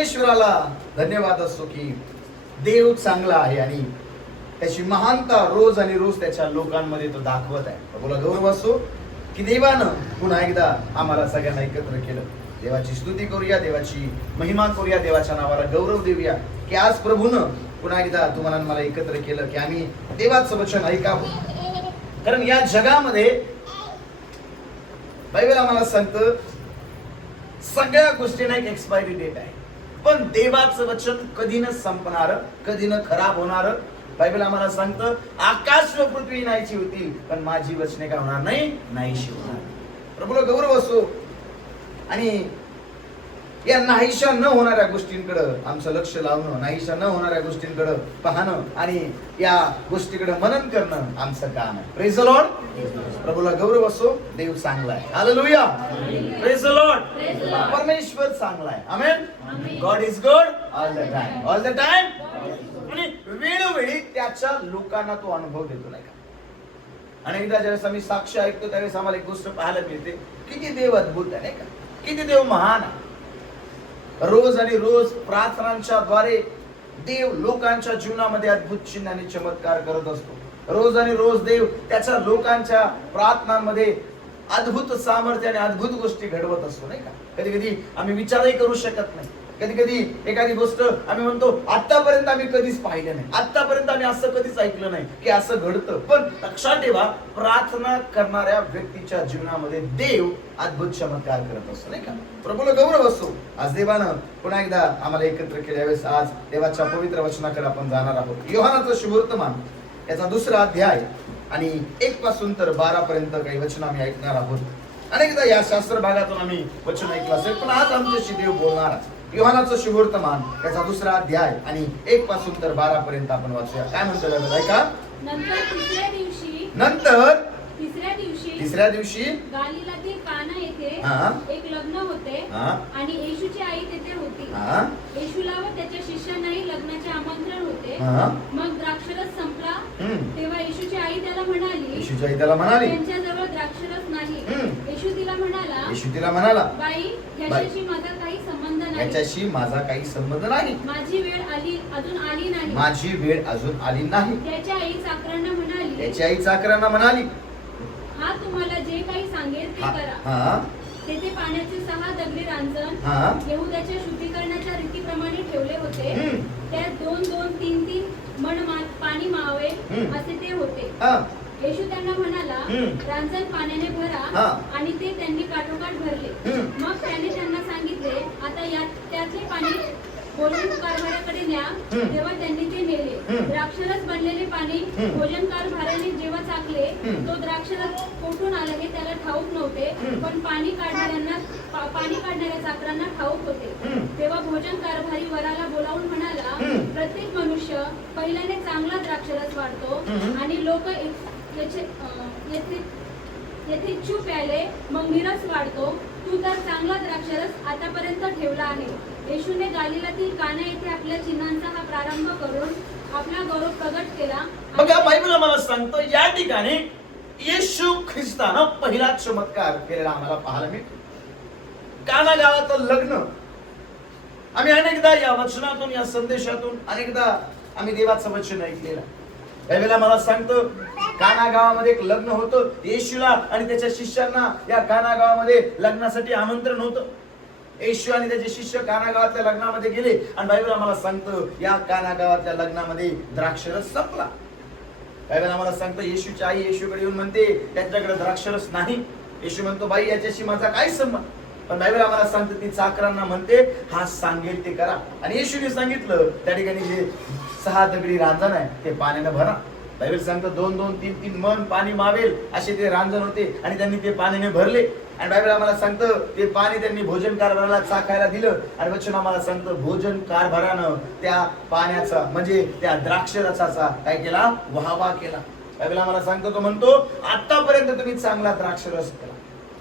परमेश्वराला धन्यवाद असो की देव चांगला आहे आणि त्याची महानता रोज आणि रोज त्याच्या लोकांमध्ये तो दाखवत आहे. प्रभूला गौरव असो की देवानं पुन्हा एकदा आम्हाला सगळ्यांना एकत्र केलं. देवाची स्तुती करूया, देवाची महिमा करूया, देवाच्या नावाला गौरव देऊया की आज प्रभूनं पुन्हा एकदा तुम्हाला मला एकत्र केलं की आम्ही देवाचं वचन ऐकावं. कारण या जगामध्ये बायबल आम्हाला सांगतं सगळ्या गोष्टींना एक एक्सपायरी डेट आहे, पण देवाचं वचन कधी न संपणार, कधी न खराब होणार. बायबल आम्हाला सांगतं आकाश व पृथ्वी नाहीशी होतील पण माझी वचने काय होणार नाही, नाहीशी होणार. प्रभूला गौरव असो. आणि या नाहीशा न होणाऱ्या गोष्टींकडे आमचं लक्ष लावणं, नाहीशा न होणाऱ्या गोष्टींकडे पाहणं आणि या गोष्टीकडे मनन करणं आमचं काम आहे. Praise the Lord. प्रभूला गौरव असो. देव चांगला आहे. हालेलुया. Praise the Lord. परमेश्वर चांगला आहे. Amen. God is good all the time. All the time. आणि वेळोवेळी त्याच्या लोकांना तो अनुभव देतो, नाही का. अनेकदा ज्यावेळेस आम्ही साक्ष ऐकतो त्यावेळेस आम्हाला एक गोष्ट पाहायला मिळते, किती देव अद्भुत आहे, नाही का, किती देव महान आहे. रोज आणि रोज प्रार्थनांच्या द्वारे देव लोकांच्या जीवनामध्ये अद्भुत चिन्ह आणि चमत्कार करत असतो. रोज आणि रोज देव त्याच्या लोकांच्या प्रार्थनांमध्ये अद्भुत सामर्थ्य आणि अद्भुत गोष्टी घडवत असतो, नाही का. कधी कधी आम्ही विचारही करू शकत नाही. कधी कधी एखादी गोष्ट आम्ही म्हणतो आतापर्यंत आम्ही कधीच पाहिलं नाही, आतापर्यंत आम्ही असं कधीच ऐकलं नाही की असं घडतं. पण लक्षात ठेवा, प्रार्थना करणाऱ्या व्यक्तीच्या जीवनामध्ये देव अद्भुत चमत्कार करत असतो, नाही का. प्रभूला गौरव असतो. आज देवानं पुन्हा एकदा आम्हाला एकत्र केल्या वेळेस आज देवाच्या पवित्र वचनाकडे आपण जाणार आहोत. योहानाचं शुभवर्तमान याचा 2रा अध्याय आणि 1 पासून तर 12 पर्यंत काही वचन आम्ही ऐकणार आहोत. अनेकदा या शास्त्र भागातून आम्ही वचन ऐकलं असेल, पण आज आमच्याशी देव बोलणार. योहानाचं शुभवर्तमान याचा 2रा अध्याय आणि 1 पासून तर 12 पर्यंत आपण वाचूया. काय म्हणतो ऐका. नंतर तिसऱ्या दिवशी गालिलातील काना येथे एक लग्न होते आणि येशूची आई तेथे होती. येशूला व त्याच्या शिष्यांनाही लग्नाचे आमंत्रण होते. मग द्राक्षरस संपला तेव्हा येशूची आई त्याला म्हणाली त्यांच्याजवळ द्राक्षरस नाही. येशू तिला म्हणाला बाई, याच्याशी माझा काही संबंध नाही, याच्याशी माझा काही संबंध नाही, माझी वेळ अजून आली नाही. त्याच्या आई चाकरांना म्हणाली हा तुम्हाला जे काही सांगेल ते करा. तेथे पाण्याचे 6 दगडी रांजण यहुदाच्या शुद्धीकरणाच्या रीतीप्रमाणे ठेवले होते. त्यात 2-2, 3-3 मण पाणी मावे असे ते होते. येशू त्यांना म्हणाला रांजण पाण्याने भरा आणि ते त्यांनी काठोकाठ भरले. मग त्याने त्यांना सांगितले आता त्यातले पाणी भोजन कारभाराकडे न्या. तेव्हा त्यांनी ते नेले. द्राक्षरस बनलेले पाणी भोजन कारभाराने जेव्हा चाकले तो द्राक्षरस कोठून आला हे त्याला ठाऊक नव्हते, पण पाणी काढणाऱ्या चाकरांना ठाऊक होते. तेव्हा भोजन कारभारी वराला बोलावून म्हणाला प्रत्येक मनुष्य पहिल्याने चांगला द्राक्षरस वाढतो आणि लोक येथे प्याले मग निरस वाढतो. तू तर चांगला द्राक्षरस आतापर्यंत ठेवला आहे. येशूने गालिलातील काना येथे आपल्या चिन्हांचा हा प्रारंभ करून आपला गौरव प्रगट केला. बघा, बायबल आम्हाला सांगतो या ठिकाणी येशू ख्रिस्तानं पहिला चमत्कार केलेला आम्हाला पाहायला मिळतो. काना गावाचं लग्न. आम्ही अनेकदा या वचनातून, या संदेशातून अनेकदा आम्ही देवाचं वचन ऐकलेलं. बायबल आम्हाला सांगतो काना गावामध्ये एक लग्न होतं. येशूला आणि त्याच्या शिष्यांना या काना गावामध्ये लग्नासाठी आमंत्रण होतं. येशू आणि त्याचे शिष्य काना गावातल्या लग्नामध्ये गेले आणि बायबल आम्हाला सांगतो या काना गावातल्या लग्नामध्ये द्राक्षरस संपला. बायबल आम्हाला सांगतो येशूची आई येशूकडे येऊन म्हणते त्यांच्याकडे द्राक्षरस नाही. येशू म्हणतो बाई, याच्याशी माझा काय संबंध. पण बायबल आम्हाला सांगतो ती चाकरांना म्हणते हा सांगेल ते करा. आणि येशूने सांगितलं त्या ठिकाणी जे 6 दगडी रांजण आहे ते पाण्याने भरा. बायबल सांगतं 2-2, 3-3 मन पाणी मावेल असे ते रांजण होते आणि त्यांनी ते पाण्याने भरले. आणि बायबल आम्हाला सांगतं ते पाणी त्यांनी भोजन कारभाराला चाखायला दिलं. आणि वचन आम्हाला सांगतं भोजन कारभारानं त्या पाण्याचा म्हणजे त्या द्राक्षरसाचा काय केला, वाहवा केला. बायबल आम्हाला सांगतो तो म्हणतो आतापर्यंत तुम्ही चांगला द्राक्षरस केला.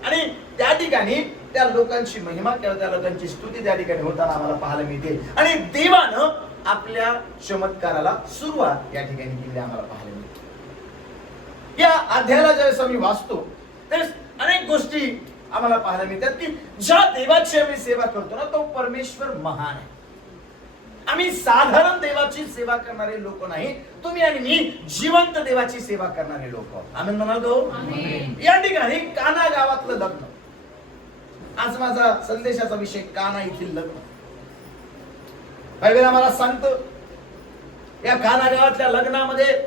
आणि त्या ठिकाणी त्या लोकांची महिमा किंवा त्या लोकांची स्तुती त्या ठिकाणी होताना आम्हाला पाहायला मिळते. आणि देवानं आपल्या चमत्काराला सुरुवात या ठिकाणी केली आम्हाला पाहायला मिळते. या अध्यायाला ज्यावेळेस आम्ही वाचतो त्यावेळेस अनेक गोष्टी आम्हाला पाहायला मिळतात की ज्या देवाची आम्ही सेवा करतो ना तो परमेश्वर महान आहे. आम्ही साधारण देवाची सेवा करणारे लोक नाही, तुम्ही आणि मी जिवंत देवाची सेवा करणारे लोक आहोत. आमेन म्हणाल गो. या ठिकाणी काना गावातलं लग्न, आज माझा संदेशाचा विषय काना येथील लग्न. बायबल आम्हाला सांगतो या काना गावातल्या लग्नामध्ये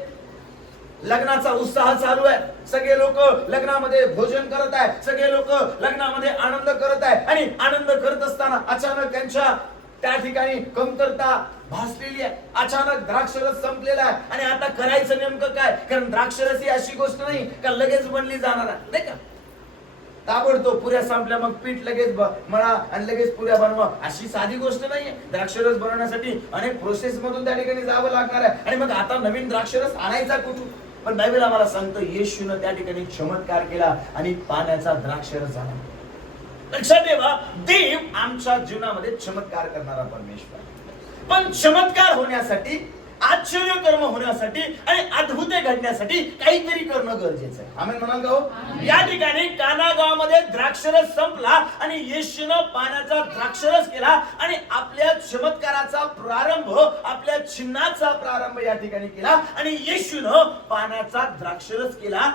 लग्नाचा उत्साह चालू आहे. सगळे लोक लग्नामध्ये भोजन करत आहे, सगळे लोक लग्नामध्ये आनंद करत आहे. आणि आनंद करत असताना अचानक त्यांच्या त्या ठिकाणी कमतरता भासलेली आहे. अचानक द्राक्षरस संपलेला आहे आणि आता करायचं नेमकं काय? कारण द्राक्षरस ही अशी गोष्ट नाही का लगेच बनली जाणार आहे, नाही का? ताबडतोब पुऱ्या संपल्या मग पीठ लगेच मळा आणि लगेच पुऱ्या बनवा, अशी साधी गोष्ट नाहीये. द्राक्षरस बनवण्यासाठी अनेक प्रोसेस मधून त्या ठिकाणी जावं लागणार आहे. आणि मग आता नवीन द्राक्षरस आणायचा कुठून? पण बायबल आम्हाला सांगतो येशूने त्या ठिकाणी चमत्कार केला आणि पाण्याचा द्राक्षरस झाला. लक्षात ठेवा, देव आमच्या जीवनामध्ये चमत्कार करणारा परमेश्वर. पण चमत्कार होण्यासाठी, आश्चर्य कर्म होण्यासाठी आणि अद्भुते घडण्यासाठी काहीतरी करणं गरजेचं आहे. आमेन म्हणाल का हो? या ठिकाणी काना गावामध्ये द्राक्षरस संपला आणि येशूने पाण्याचा द्राक्षरस केला आणि आपल्या चमत्काराचा प्रारंभ, आपल्या चिन्हाचा प्रारंभ या ठिकाणी केला आणि येशूने पाण्याचा द्राक्षरस केला.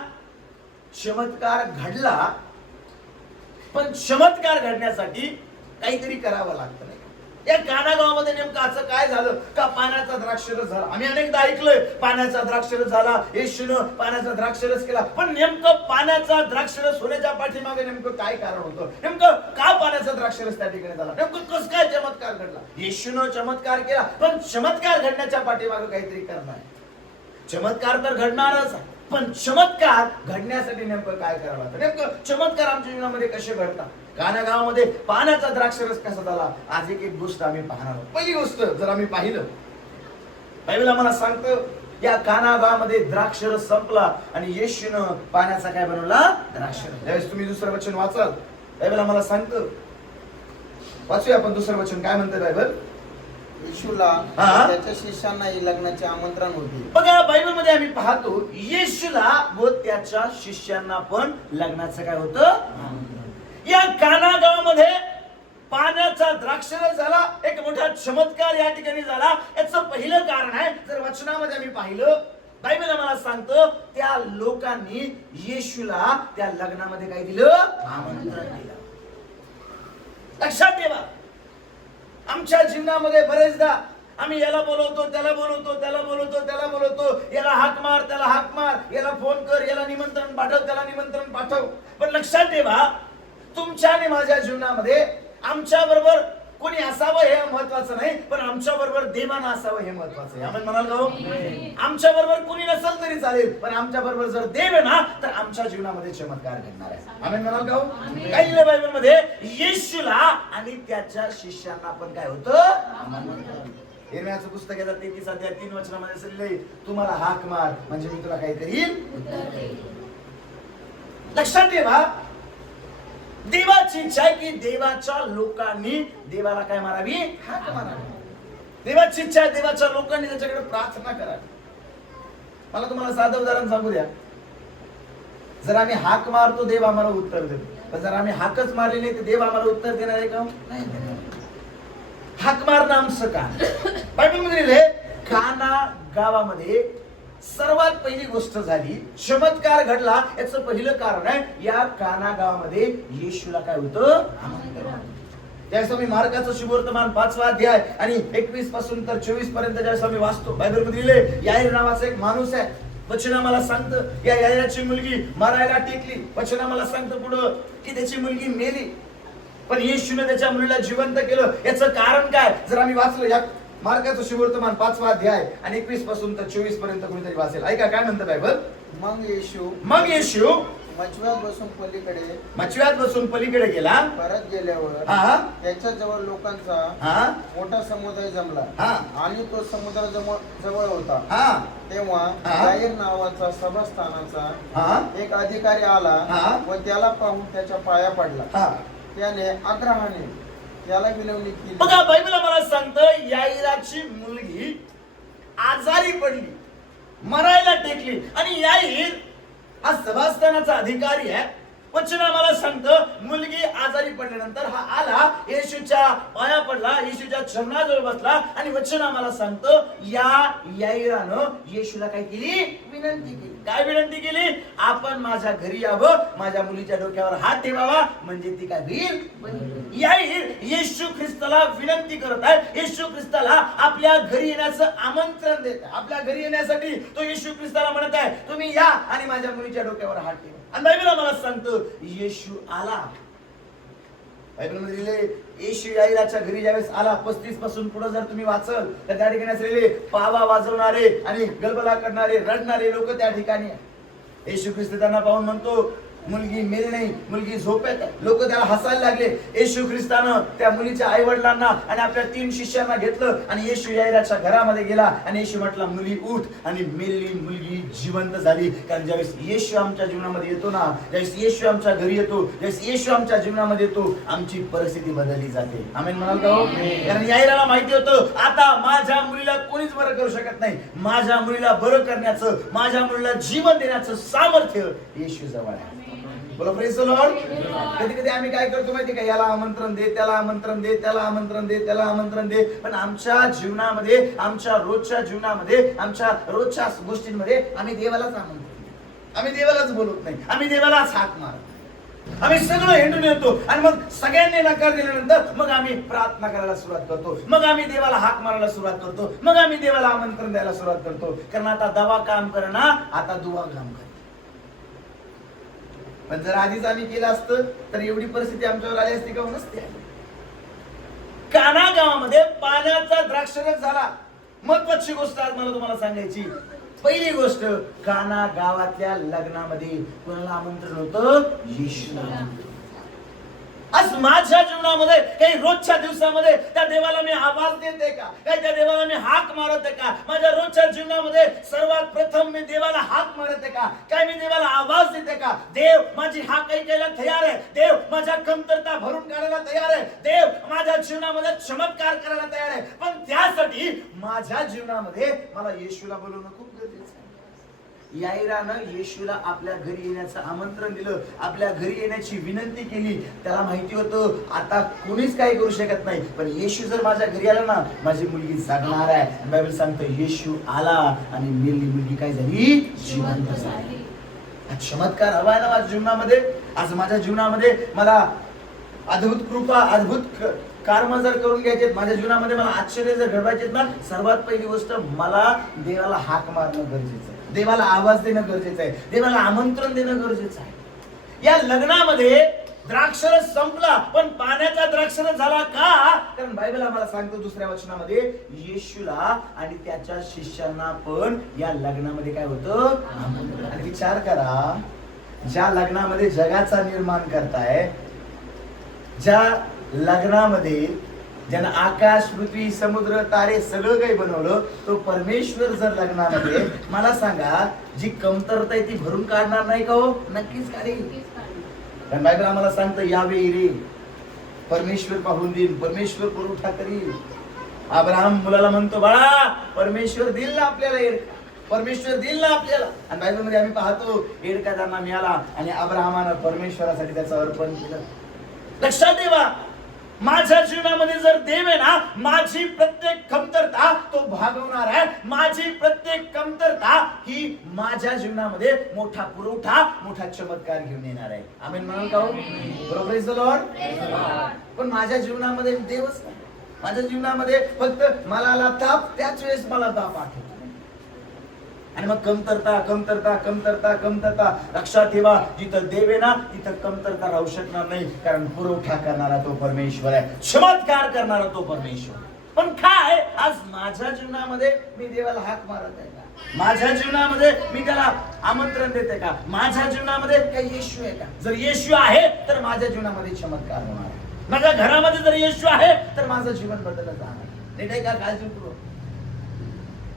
चमत्कार घडला, पण चमत्कार घडण्यासाठी काहीतरी करावं लागतं. या काना गावामध्ये नेमकं असं काय झालं का पाण्याचा द्राक्षरस झाला? आम्ही अनेकदा ऐकलंय पाण्याचा द्राक्षरस झाला, येशूनं पाण्याचा द्राक्षरस केला. पण नेमकं पाण्याचा द्राक्षरस होण्याच्या पाठीमागे नेमकं काय कारण होतं? नेमकं का पाण्याचा द्राक्षरस त्या ठिकाणी झाला? नेमकं कसं काय चमत्कार घडला? येशूनं चमत्कार केला, पण चमत्कार घडण्याच्या पाठीमागे काहीतरी कारण आहे. चमत्कार तर घडणारच आहे, पण चमत्कार घडण्यासाठी नेमकं काय करावं लागतं? नेमकं चमत्कार आमच्या जीवनामध्ये कसे घडतात? काना गावामध्ये पाण्याचा द्राक्षरस कसा झाला? आज एक गोष्ट आम्ही पाहणार आहोत. पहिली गोष्ट जर आम्ही पाहिलं, बायबल आम्हाला सांगतं या काना गावामध्ये द्राक्षरस संपला आणि येशूनं पाण्याचा काय बनवला? द्राक्षरस. ज्यावेळेस तुम्ही दुसरं वचन वाचाल, बायबल आम्हाला सांगतं, वाचूया आपण दुसरं वचन काय म्हणतं बायबल. येशूला त्याच्या शिष्यांना लग्नाचे आमंत्रण होते. बघा बायबल मध्ये आम्ही पाहतो येशूला व त्याच्या शिष्यांना पण लग्नाचं काय होतं? या काना गावामध्ये पाण्याचा द्राक्षरस झाला, एक मोठा चमत्कार या ठिकाणी झाला. याचं पहिलं कारण आहे, जर वचनामध्ये आम्ही पाहिलं, बायबल आम्हाला सांगतं त्या लोकांनी येशूला त्या लग्नामध्ये काय दिलं? आमंत्रण दिलं. लक्षात ठेवा, आमच्या जीवनामध्ये बरेचदा आम्ही याला बोलवतो, त्याला बोलवतो, त्याला बोलवतो, त्याला बोलवतो, याला हाक मार, त्याला हाक मार, याला फोन कर, याला निमंत्रण पाठव, त्याला निमंत्रण पाठव. पण लक्षात ठेवा, तुमच्या आणि माझ्या जीवनामध्ये आमच्या बरोबर कोणी असावं हे महत्वाचं नाही, पण आमच्या बरोबर देवानं असावं हे महत्वाचं आहे. आपण म्हणाल का? आमच्या बरोबर कोणी नसेल तरी चालेल, पण आमच्या बरोबर जर देव आहे ना, तर आमच्या जीवनामध्ये चमत्कार घडणार आहे. आम्ही म्हणाल का? काही बायबल मध्ये येशूला आणि त्याच्या शिष्यांना पण काय होतं? यिर्मयाचं पुस्तक येतात 33 अध्याय 3 वचनामध्ये सांगितले, तुम्हाला हाक मार म्हणजे मी तुला काहीतरी उत्तर देईन. लक्षात ठेवा, देवाची इच्छा आहे की देवाच्या लोकांनी देवाला काय मारावी? हाक मारावी. देवाची इच्छा आहे देवाच्या लोकांनी त्याच्याकडे प्रार्थना करावी. मला तुम्हाला साधं उदाहरण सांगू द्या. जर आम्ही हाक मारतो देव आम्हाला उत्तर देतो, पण जर आम्ही हाकच मारली नाही तर देव आम्हाला उत्तर देणार आहे का? नाही देणार. हाक मारणं आमचं का? बायबल मध्ये लिहिलंय, काना गावामध्ये सर्वात पहिली गोष्ट झाली, चमत्कार घडला. याचं पहिलं कारण आहे, या काना गावामध्ये येशूला काय होतं? त्यावेळेस आम्ही मार्काचं शुभवर्तमान 5वा अध्याय आणि 21 पासून तर 24 पर्यंत ज्यावेळेस आम्ही वाचतो, बायबल मध्ये लिहिलंय, याईर नावाचा एक माणूस आहे. वचन आम्हाला सांगतं या याईराची मुलगी मारायला टेकली. वचन आम्हाला सांगतं पुढं की त्याची मुलगी मेली, पण येशूने त्याच्या मुलीला जिवंत केलं. याचं कारण काय? जर आम्ही वाचलं या मार्काचं शुभवर्तमान 5वा अध्याय आणि 21 पासून तर 24 पर्यंत कोणीतरी वाचेल. ऐका काय म्हणतं बायबल. मग येशू मचव्यात बसून पलीकडे गेला. परत गेल्यावर त्याच्या जवळ लोकांचा मोठा समुदाय जमला आणि तो समुद्र जवळ होता. तेव्हा याईर नावाचा सभास्थानाचा एक अधिकारी आला व त्याला पाहून त्याच्या पाया पडला. त्याने आग्रहाने त्याला विनवणी केली. बघा बायबल आम्हाला सांगतं याईराची मुलगी आजारी पडली, मरायला टेकली आणि याईर हा सभास्थानाचा अधिकारी आहे. वचन आम्हाला सांगतं मुलगी आजारी पडल्यानंतर हा आला, येशूच्या पाया पडला, येशूच्या चरणाजवळ बसला आणि वचन आम्हाला सांगतं या याईरानं येशूला काय केली? विनंती केली. काय विनंती केली? आपण माझ्या घरी यावं, माझ्या मुलीच्या डोक्यावर हात ठेवावा, म्हणजे ती काय होईल? याईर येशू ख्रिस्ताला विनंती करत आहे, येशू ख्रिस्ताला आपल्या घरी येण्याचं आमंत्रण देत आहे. आपल्या घरी येण्यासाठी तो येशू ख्रिस्ताला म्हणत आहे तुम्ही या आणि माझ्या मुलीच्या डोक्यावर हात ठेवा. आणि बायबल आम्हाला सांगतो येशू आला. बायबल मध्ये लिहिले येशू याईराच्या घरी ज्यावेळेस आला, 35 पासून पुढे जर तुम्ही वाचल तर त्या ठिकाणी असलेले पावा वाजवणारे आणि गलबला करणारे रडणारे लोक त्या ठिकाणी आहे. येशू ख्रिस्त त्यांना पाहून म्हणतो मुलगी मेली नाही, मुलगी झोपेत आहे. लोक त्याला हसायला लागले. येशू ख्रिस्तानं त्या मुलीच्या आई वडिलांना आणि आपल्या 3 शिष्यांना घेतलं आणि येशू याईराच्या घरामध्ये गेला आणि येशू म्हटला मुली उठ, आणि मेलेली मुलगी जिवंत झाली. कारण ज्यावेळेस येशू आमच्या जीवनामध्ये येतो ना, ज्यावेळेस येशू आमच्या घरी येतो, ज्यावेळेस येशू आमच्या जीवनामध्ये येतो, आमची परिस्थिती बदलली जाते. आमेन म्हणाल का हो? कारण याईराला माहिती होतं आता माझ्या मुलीला कोणीच बरं करू शकत नाही. माझ्या मुलीला बरं करण्याचं, माझ्या मुलीला जीवन देण्याचं सामर्थ्य येशू जवळ आहे. बोला प्रेज द लॉर्ड. कधी कधी आम्ही काय करतो माहिती का, याला आमंत्रण दे, त्याला आमंत्रण दे, त्याला आमंत्रण दे, त्याला आमंत्रण दे. पण आमच्या जीवनामध्ये, आमच्या रोजच्या जीवनामध्ये, आमच्या रोजच्या गोष्टींमध्ये आम्ही देवालाच आमंत्रण देतो. आम्ही देवालाच बोलत नाही, आम्ही देवालाच हाक मारतो. आम्ही सगळं हिंडून येतो आणि मग सगळ्यांनी नकार दिल्यानंतर मग आम्ही प्रार्थना करायला सुरुवात करतो, मग आम्ही देवाला हाक मारायला सुरुवात करतो, मग आम्ही देवाला आमंत्रण द्यायला सुरुवात करतो. कारण आता दवा काम करना, आता दुवा काम कर. पण जर आधीच आम्ही केलं असतं तर एवढी परिस्थिती आमच्यावर आली असती का? नसती आली. काना गावामध्ये पाण्याचा द्राक्षरस झाला. महत्वाची गोष्ट आज मला तुम्हाला सांगायची. पहिली गोष्ट, काना गावातल्या लग्नामध्ये कोणाला आमंत्रण होतं? येशूला. आज माझ्या जीवनामध्ये काही रोजच्या दिवसामध्ये त्या देवाला मी आवाज देते का? काही त्या देवाला मी हाक मारते का? माझ्या रोजच्या जीवनामध्ये सर्वात प्रथम मी देवाला हाक मारते का? काय मी देवाला आवाज देते का? देव माझी हाक ऐकायला तयार आहे. देव माझ्या कमतरता भरून काढायला तयार आहे. देव माझ्या जीवनामध्ये चमत्कार करायला तयार आहे. पण त्यासाठी माझ्या जीवनामध्ये मला येशूला बोलवणं खूप गरजेचं आहे. याईरानं येशूला आपल्या घरी येण्याचं आमंत्रण दिलं, आपल्या घरी येण्याची विनंती केली. त्याला माहिती होतं आता कोणीच काही करू शकत नाही, पण येशू जर माझ्या घरी आला ना, माझी मुलगी जगणार आहे. बायबल सांगतं येशू आला आणि मेलेली मुलगी काय झाली? जिवंत झाली. चमत्कार हवा आहे ना माझ्या जीवनामध्ये. आज माझ्या जीवनामध्ये मला अद्भुत कृपा, अद्भुत कर्म जर करून घ्यायचे, माझ्या जीवनामध्ये मला आश्चर्य जर घडवायचे ना, सर्वात पहिली गोष्ट मला देवाला हाक मारणं गरजेचं आहे, देवाला आवाज देणं गरजेचं आहे, देवाला आमंत्रण देणं गरजेचं आहे. या लग्नामध्ये द्राक्षरस संपला, पण पाण्याचा द्राक्षरस झाला का? कारण बायबल आम्हाला सांगतो दुसऱ्या वचनामध्ये येशूला आणि त्याच्या शिष्यांना पण या लग्नामध्ये काय होतं? आणि विचार करा, ज्या लग्नामध्ये जगाचा निर्माण करताय, ज्या लग्नामध्ये ज्यानं आकाश, पृथ्वी, समुद्र, तारे सगळं काही बनवलं, तो परमेश्वर जर लग्नामध्ये, मला सांगा जी कमतरता आहे ती भरून काढणार नाही का हो? नक्कीच काढेल. कारण बायबल आम्हाला सांगतं यावे रे, परमेश्वर पाहून देईल, परमेश्वर पुरवठा करील. अब्राहम मुलाला म्हणतो बाळा परमेश्वर देईल ना आपल्याला एडका, परमेश्वर देईल ना आपल्याला. आणि बायबल मध्ये आम्ही पाहतो एडका त्यांना मिळाला आणि अब्राहमानं परमेश्वरासाठी त्याचं अर्पण केलं. लक्षात ठेवा, माझ्या जीवनामध्ये जर देव आहे ना, माझी प्रत्येक कमतरता तो भागवणार आहे. माझी प्रत्येक कमतरता ही माझ्या जीवनामध्ये मोठा पुरवठा, मोठा चमत्कार घेऊन येणार आहे. आमेन म्हणाल का हो? बरोबर आहे लॉर्ड. पण माझ्या जीवनामध्ये देवच नाही. माझ्या जीवनामध्ये फक्त मला आला ताप, त्याच वेळेस मला ताप आठवतो आणि मग कमतरता कमतरता कमतरता कमतरता. लक्षात ठेवा, जिथं देव आहे ना तिथं कमतरता राहू शकणार नाही, कारण पुरवठा करणारा तो परमेश्वर आहे, चमत्कार करणारा तो परमेश्वर. पण काय आज माझ्या जीवनामध्ये मी देवाला हाक मारत आहे का? माझ्या जीवनामध्ये मी त्याला आमंत्रण देते का? माझ्या जीवनामध्ये काही येशू आहे का? जर येशू आहे तर माझ्या जीवनामध्ये चमत्कार होणार आहे. माझ्या घरामध्ये जर येशू आहे तर माझं जीवन बदललं जाणार. नीट आहे का? काळजीपूर्वक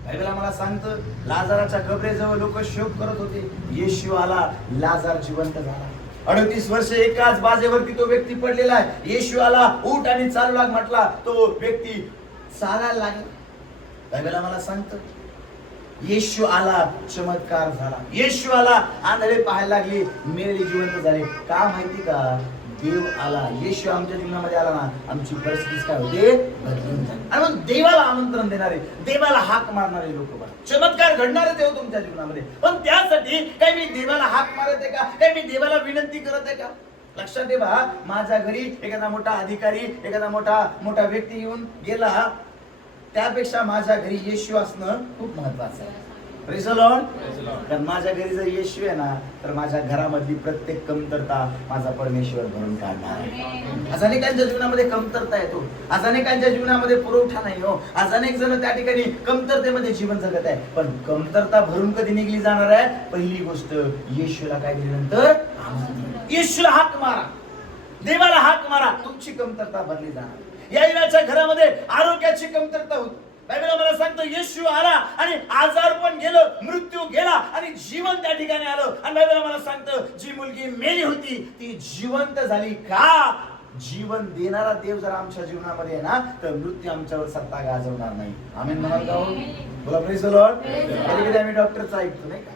बायबल आम्हाला सांगतं लाजाराच्या कबरेजवळ लोक शोक करत होते. येशू आला, लाजार जिवंत झाला. 38 वर्ष एकाच बाजेवरती तो व्यक्ती पडलेला आहे. येशू आला, उठ आणि चालू लाग म्हटला, तो व्यक्ती चालायला लागला. बायबल आम्हाला सांगतं येशू आला, चमत्कार झाला. येशू आला, आंधळे पाहायला लागले, मेलेले जिवंत झाले. का माहिती का? देव आला. येशू आमच्या जीवनामध्ये आला ना, आमची परिस्थिती काय होते? बदलून जाते. आणि मग देवाला आमंत्रण देणारे, देवाला हाक मारणारे लोक बघा, चमत्कार घडणारे देव तुमच्या जीवनामध्ये. पण त्यासाठी काय मी देवाला हाक मारत आहे का? काय मी देवाला विनंती करत आहे का? लक्षात ठेवा, माझ्या घरी एखादा मोठा अधिकारी, एखादा मोठा व्यक्ती येऊन गेला, त्यापेक्षा माझ्या घरी येशू असणं खूप महत्वाचं आहे. Praise the Lord. कारण माझ्या घरी जर येशू आहे ना, तर माझ्या घरामधली प्रत्येक कमतरता माझा परमेश्वर भरून काढणार आहे. आज अनेकांच्या जीवनामध्ये कमतरता येतो, आज अनेकांच्या जीवनामध्ये पुरवठा नाही हो, आज अनेक जण त्या ठिकाणी कमतरतेमध्ये जीवन जगत आहे. पण कमतरता भरून कधी निघली जाणार आहे? पहिली गोष्ट, येशूला काय दिल्यानंतर येशूला हाक मारा, देवाला हाक मारा, तुमची कमतरता भरली जाणार. या वेळच्या घरामध्ये आरोग्याची कमतरता होती. बायबल आम्हाला सांगतो येशू आला आणि आजार पण गेलं, मृत्यू गेला आणि जीवन त्या ठिकाणी आलं. आणि बायबल आम्हाला सांगतं जी मुलगी मेली होती ती जिवंत झाली. का? जीवन देणारा देव जर आमच्या जीवनामध्ये आहे ना, तर मृत्यू आमच्यावर सत्ता गाजवणार नाही. आमेन म्हणाल का? बोला प्रेज द लॉर्ड. कधी कधी आम्ही डॉक्टरचं ऐकतो नाही का?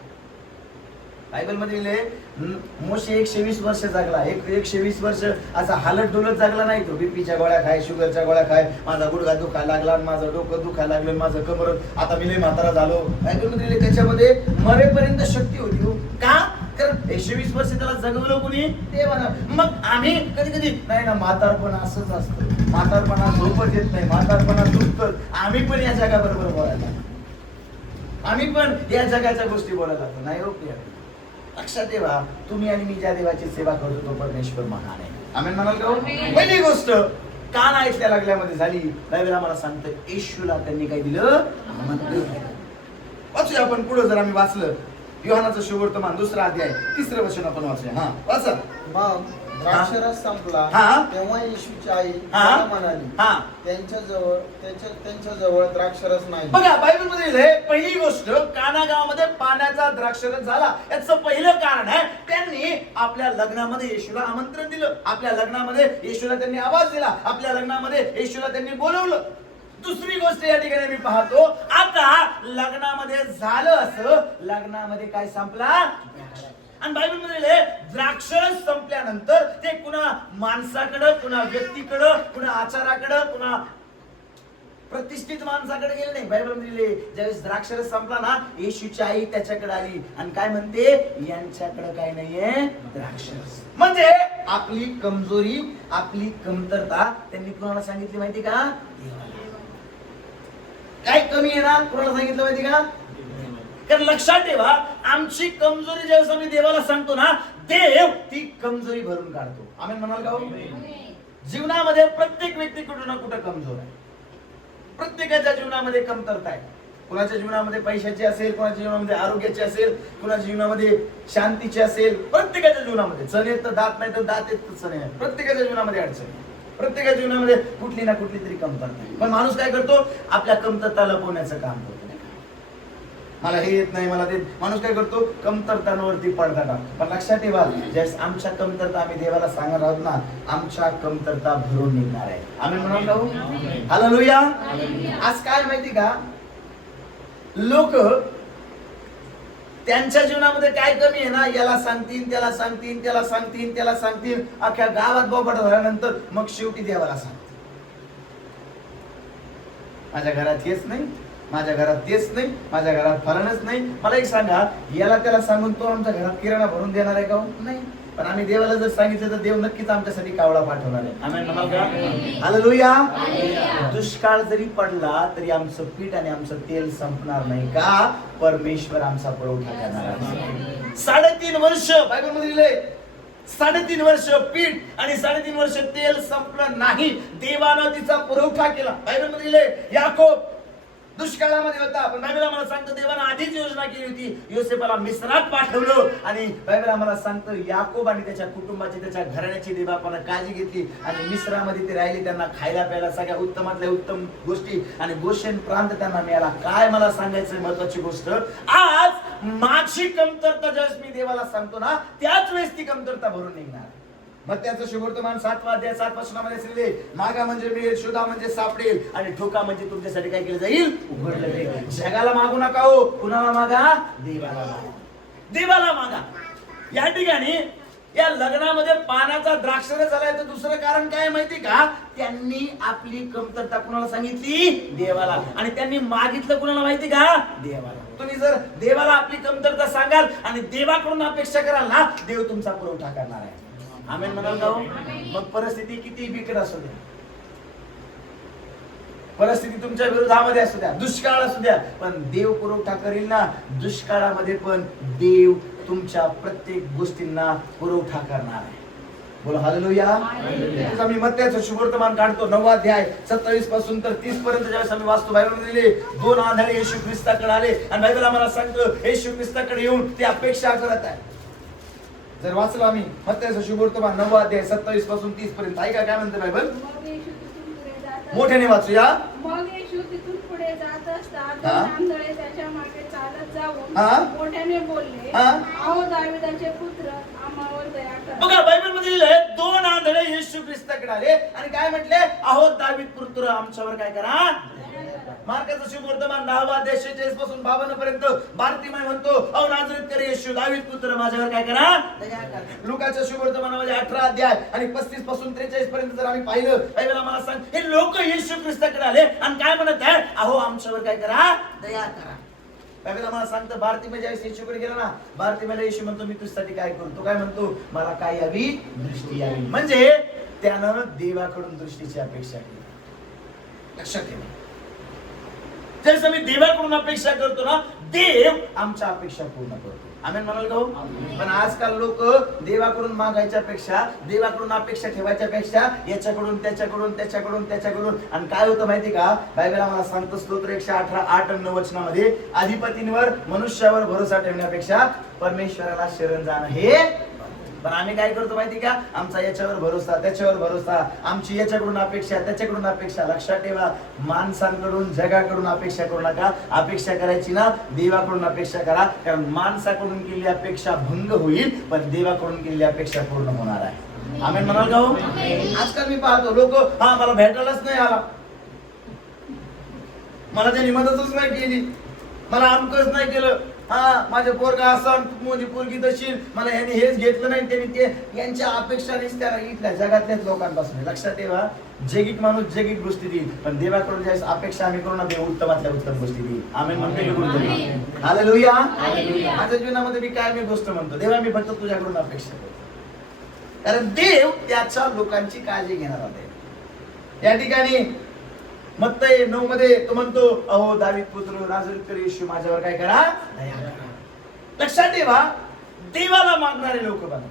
बायबल मध्ये लिहिले मोशे 120 वर्ष जगला. 120 वर्ष असा हालत डोलत जगला नाही तो. बीपीच्या गोळ्या खाय, शुगरच्या गोळ्या खाय, माझा गुडघा दुखायला लागला, माझं डोकं दुखायला लागलं, माझं कमर, आता मी लय म्हातारा झालो. बायबल मध्ये लिहिले त्याच्यामध्ये मरेपर्यंत शक्ती होती. का? कारण 120 वर्ष त्याला जगवलं कोणी? देवानं. मग आम्ही कधी कधी नाही ना, म्हातारपणा असंच असतं, म्हातारपणा झोपच येत नाही, म्हातारपणा दुखतं, आम्ही पण या जगाबरोबर बोलायला, आम्ही पण या जगाच्या गोष्टी बोलायला लागतो. नाही हो प्रिय, लक्षात ठेवा, तुम्ही आणि मी ज्या देवाची सेवा करतो तो परमेश्वर महान आहे. आमेन म्हणाल का? पहिली गोष्ट कान ऐकल्या लागल्यामध्ये झाली. बायबल आम्हाला सांगतं येशूला त्यांनी काय दिलं? आमंत्रण. वाचूया आपण पुढे, जर आम्ही वाचलं योहानाचं सुवर्तमान 2 अध्याय 3 वचन आपण वाचूया. हा वाचा. मग द्राक्षरस संपला, तेव्हा येशूची आई म्हणाली, त्यांच्याजवळ द्राक्षरस नाही. बघा बायबल मध्ये लिहिलंय पहिली गोष्ट, काना गावामध्ये पाण्याचा द्राक्षरस झाला. याचं पहिलं कारण आहे त्यांनी आपल्या लग्नामध्ये येशूला आमंत्रण दिलं, आपल्या लग्नामध्ये येशूला त्यांनी आवाज दिला, आपल्या लग्नामध्ये येशूला त्यांनी बोलवलं. दुसरी गोष्ट या ठिकाणी मी पाहतो, आता लग्नामध्ये झालं असं, लग्नामध्ये काय संपला? आणि बायबल मध्ये द्राक्षरस संपल्यानंतर ते कुणा माणसाकडं, कुणा व्यक्तीकडं, कुणा आचाराकडं, कुणा प्रतिष्ठित माणसाकडे गेले नाही. बायबल मध्ये ज्यावेळेस द्राक्षरस संपला ना, येशूची आई त्याच्याकडे आली आणि काय म्हणते? यांच्याकडे काय नाहीये द्राक्षरस. म्हणजे आपली कमजोरी, आपली कमतरता त्यांनी कोणाला सांगितली माहिती का? काय कमी आहे ना, कोणाला सांगितलं माहिती का? कारण लक्षात ठेवा, आमची कमजोरी ज्यावेळेस आम्ही देवाला सांगतो ना, देव ती कमजोरी भरून काढतो. आम्ही म्हणाल का? जीवनामध्ये प्रत्येक व्यक्ती कुठं ना कुठं कमजोर आहे. प्रत्येकाच्या जीवनामध्ये कमतरता आहे. कुणाच्या जीवनामध्ये पैशाची असेल, कुणाच्या जीवनामध्ये आरोग्याची असेल, कुणाच्या जीवनामध्ये शांतीची असेल. प्रत्येकाच्या जीवनामध्ये चण येत तर दात नाही तर दात येत तर चण आहे. प्रत्येकाच्या जीवनामध्ये अडचण, प्रत्येकाच्या जीवनामध्ये कुठली ना कुठली तरी कमतरता आहे. पण माणूस काय करतो? आपल्या कमतरता लपवण्याचं काम करतो. मला हे येत नाही, मला ते, माणूस काय करतो? कमतरतांवरती पडदा टाकतो. पण लक्षात ठेवा, ज्यावेळेस आमच्या कमतरता आम्ही देवाला सांगणार आहोत ना, आमच्या कमतरता भरून निघणार आहे. आम्ही म्हणाल का? हालेलुया. आज काय माहिती का, लोक त्यांच्या जीवनामध्ये काय कमी आहे ना, याला सांगतील, त्याला सांगतील, त्याला सांगतील, त्याला सांगतील, अख्ख्या गावात बोबाट झाल्यानंतर मग शेवटी देवाला सांगतील, माझ्या घरात हेच नाही, माझ्या घरात तेच नाही, माझ्या घरात फळणच नाही. मला एक सांगा, याला त्याला सांगून तो आमच्या घरात किराणा भरून देणार आहे का? नाही. पण आम्ही देवाला जर सांगितलं तर देव नक्कीच आमच्यासाठी कावळा पाठवणार आहे. आमेन म्हणाल का? हालेलुया. दुष्काळ जरी पडला तरी आमचं पीठ आणि आमचं तेल संपणार नाही. का? परमेश्वर आमचा पुरवठा करणार आहे. 3.5 वर्ष बायबल मध्ये लिहिलंय, 3.5 वर्ष पीठ आणि 3.5 वर्ष तेल संपलं नाही. देवानं तिचा पुरवठा केला. बायबल मध्ये लिहिलंय, याकोब दुष्काळामध्ये होता, पण बायबल आम्हाला सांगतं देवानं आधीच योजना केली होती. योसेफाला मिस्रात पाठवलं आणि बायबल आम्हाला सांगतं याकोब आणि त्याच्या कुटुंबाची, त्याच्या घराण्याची देवानं काळजी घेतली आणि मिस्रामध्ये ते राहिले. त्यांना खायला प्यायला सगळ्या उत्तमातल्या उत्तम गोष्टी आणि गोशेन प्रांत त्यांना मिळाला. काय मला सांगायचं महत्वाची गोष्ट, आज माझी कमतरता ज्यावेळेस मी देवाला सांगतो ना, त्याच वेळेस ती कमतरता भरून निघणार. मग त्याचं शुभवर्तमान 7वा अध्याय 7 वचनामध्ये असलेले मागा म्हणजे मिळेल, शोधा म्हणजे सापडेल आणि ठोका म्हणजे तुमच्यासाठी काय केलं जाईल, उघडलं जाईल. जगाला मागू नका हो, कुणाला मागा, देवाला मागा. देवाला मागा. या ठिकाणी या लग्नामध्ये पानाचा द्राक्षरस झालाय तर दुसरं कारण काय माहिती का, त्यांनी आपली कमतरता कुणाला सांगितली, देवाला. आणि त्यांनी मागितलं कुणाला माहिती का, देवाला. तुम्ही जर देवाला आपली कमतरता सांगाल आणि देवाकडून अपेक्षा कराल ना, देव तुमचा पुरवठा करणार आहे. आमेन म्हणाल का हो? मग परिस्थिती किती बिकट असू द्या, परिस्थिती तुमच्या विरोधामध्ये असू द्या, दुष्काळ असू द्या, पण देव पुरवठा करील ना. दुष्काळामध्ये पण देव तुमच्या प्रत्येक गोष्टींना पुरवठा करणार आहे. बोला हालेलुया. आम्ही मत्त्याचं शुभवर्तमान काढतो 9वा अध्याय 27 पासून तर 30 पर्यंत ज्यावेळेस आम्ही वाचतो, बायबलमध्ये 2 आंधळे येशू ख्रिस्ताकडे आले आणि बायबल आम्हाला सांगतं येशू ख्रिस्ताकडे येऊन ते अपेक्षा करत आहे. जर वाचलं आम्ही मत्त्याचं शुभवर्तमान 9वा अध्याय 27 पासून 30 पर्यंत, ऐका काय म्हणते बायबल. मोठ्याने वाचूया. मग येशू तिथून पुढे जात असता आंधळे त्याच्या मागे चालत जाऊन मोठ्याने बोलले, अहो दाविदाचे पुत्र, आम्हावर दया करा. बघा बायबल मध्ये लिहिलंय 2 आंधळे येशू ख्रिस्ताकडे आले आणि काय म्हटले, अहो दावीद पुत्र, आमच्यावर काय करा. मार्काचं शुभवर्तमान 10वा अध्याय 46 पासून 52 पर्यंत बार्तिमाय म्हणतो, अहो नाझरेतकर येशू, दावीद पुत्र, माझ्यावर काय करा, दया करा. लुकाच्या शुभवर्तमानामध्ये 18 अध्याय आणि 35 पासून 43 पर्यंत जर आम्ही पाहिलं, बायबल आम्हाला सांग हे लोक येशू ख्रिस्ताकडे आले आणि काय म्हणत आहे, अहो आमच्यावर काय करा, दया करा. बायबल आम्हाला सांगतं भारतीय ज्यावेळेस येशूकडे गेला ना, भारतीयला येशू म्हणतो मी तुझ्यासाठी काय करतो, काय म्हणतो, मला काय यावी, दृष्टी यावी. म्हणजे त्यानं देवाकडून दृष्टीची अपेक्षा केली. लक्षात ठेवा, ज्यावेळेस आम्ही देवाकडून अपेक्षा करतो ना, देव आमच्या अपेक्षा पूर्ण करतो. आमेन म्हणाल का हो? पण आजकाल लोक देवाकडून मागायच्या पेक्षा, देवाकडून अपेक्षा ठेवायच्या पेक्षा याच्याकडून त्याच्याकडून त्याच्याकडून त्याच्याकडून, आणि काय होतं माहिती का, बायबल आम्हाला सांगतो स्तोत्र 118 8 आणि 9 वचनामध्ये, अधिपतींवर मनुष्यावर भरोसा ठेवण्यापेक्षा परमेश्वराला शरण जाणं हे. पण आम्ही काय करतो माहिती का, आमचा याच्यावर भरोसा, त्याच्यावर भरोसा, आमची याच्याकडून अपेक्षा, त्याच्याकडून अपेक्षा. लक्षात ठेवा, माणसांकडून जगाकडून अपेक्षा करू नका. अपेक्षा करायची ना, देवाकडून अपेक्षा करा. कारण माणसाकडून केलेली अपेक्षा भंग होईल, पण देवाकडून केलेली अपेक्षा पूर्ण होणार आहे. आमेन म्हणाल का हो? आजकाल मी पाहतो लोक, हा मला भेटायलाच नाही आला, मला त्यांनी मदतच नाही केली, मला आमकच नाही केलं, हा माझे पोरगा असा, माझी पोरगी तशी, मला यांनी हेच घेतलं नाही, त्यांनी ते, यांच्या अपेक्षा नसत्या इथल्या जगातल्याच लोकांपासून. लक्षात ठेवा, जगिक माणूस जगिक गोष्टी देईल, पण देवाकडून ज्यावेळेस अपेक्षा आम्ही करू ना, देव उत्तमातल्या उत्तम गोष्टी देईल. आमेन म्हणतो. हालेलुया. माझ्या जीवनामध्ये मी काय मी गोष्ट म्हणतो, देवा मी फक्त तुझ्याकडून अपेक्षा करतो, कारण देव त्याच्या लोकांची काळजी घेणार आहे. या ठिकाणी मत्तई 9 मध्ये तो म्हणतो, अहो दावीद पुत्र, नाझरेतकर येशू, माझ्यावर काय करा, दया करा. लक्षात ठेवा, देवाला मागणारे लोक बना,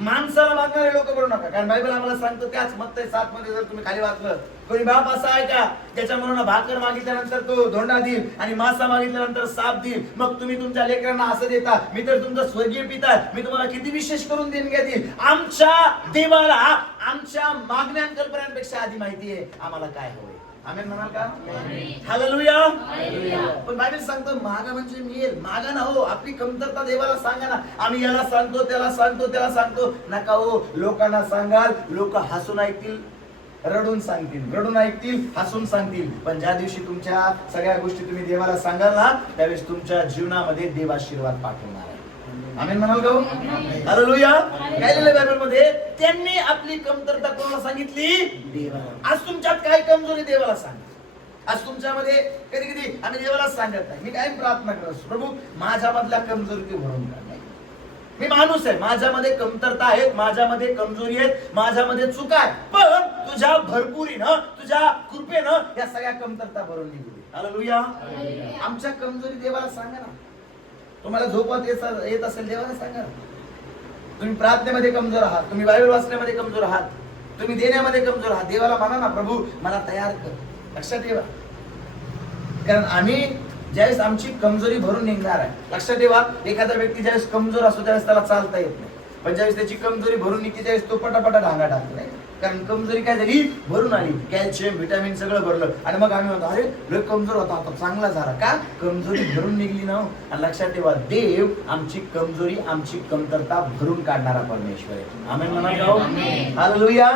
माणसाला मागणारे लोक बनू नका. कारण बायबल आम्हाला सांगतो त्याच मत्तई 7 मध्ये जर तुम्ही खाली वाचलं, कोणी बाप असा आहे का त्याच्या मुलांना भाकर मागितल्यानंतर तो धोंडा देईल आणि मासा मागितल्यानंतर साप देईल, मग तुम्ही तुमच्या लेकरांना असं देता, मी तर तुमचा स्वर्गीय पिता, मी तुम्हाला किती विशेष करून देणग्या देईल. आमच्या देवाला आमच्या मागण्या कल्पनांपेक्षा आधी माहिती आहे आम्हाला काय हवंय. आमेन म्हणाल का? हालेलुया. पण बायबल सांगतो मागा म्हणजे मिळेल. मागा ना हो, आपली कमतरता देवाला सांगा ना. आम्ही याला सांगतो, त्याला सांगतो, त्याला सांगतो, नका हो. लोकांना सांगाल, लोक हसून ऐकतील, रडून सांगतील, रडून ऐकतील, हसून सांगतील. पण ज्या दिवशी तुमच्या सगळ्या गोष्टी तुम्ही देवाला सांगाल ना, त्यावेळेस तुमच्या जीवनामध्ये देव आशीर्वाद पाठवणार आहे. आमेन म्हणाल का? हालेलुया. काय लिहिलंय बायबल मध्ये? त्यांनी आपली कमतरता कोणाला सांगितली? देवाला. आज तुमच्यात काय कमजोरी देवाला सांग. आज तुमच्यामध्ये कधी कधी आम्ही देवाला सांगत नाही. मी काय प्रार्थना करतो, प्रभू माझ्यामधल्या कमजोरी तू भरून काढ. मी माणूस आहे, माझ्यामध्ये कमतरता आहेत, माझ्यामध्ये कमजोरी आहेत, माझ्यामध्ये चुका आहे, पण तुझ्या भरपुरीनं, तुझ्या कृपेनं या सगळ्या कमतरता भरून निघू दे. हालेलुया. आमच्या कमजोरी देवाला सांगा ना. तुम्हाला झोपत येत असेल, देवाला सांगा. तुम्ही प्रार्थनेमध्ये कमजोर आहात, तुम्ही बायबल वाचण्यामध्ये कमजोर आहात, तुम्ही देण्यामध्ये कमजोर आहात, देवाला म्हणा ना, प्रभू मला तयार कर. लक्षात ठेवा, कारण आम्ही ज्यावेळेस आमची कमजोरी भरून निघणार आहे. लक्षात ठेवा, एखादा व्यक्ती ज्यावेळेस कमजोर असतो त्यावेळेस त्याला चालता येत नाही, पण ज्यावेळेस त्याची कमजोरी भरून निघते त्यावेळेस तो पटापटा ढांगा टाकतो. नाही कारण कमजोरी काय झाली, भरून आली, कॅल्शियम व्हिटॅमिन सगळं भरलं. आणि मग आम्ही म्हणतो अरे लय कमजोर होता, आता चांगला झाला. का? कमजोरी भरून निघली ना. आणि लक्षात ठेवा, देव आमची कमजोरी, आमची कमतरता भरून काढणारा परमेश्वर आहे. आमेन म्हणा जाऊ. हालेलुया.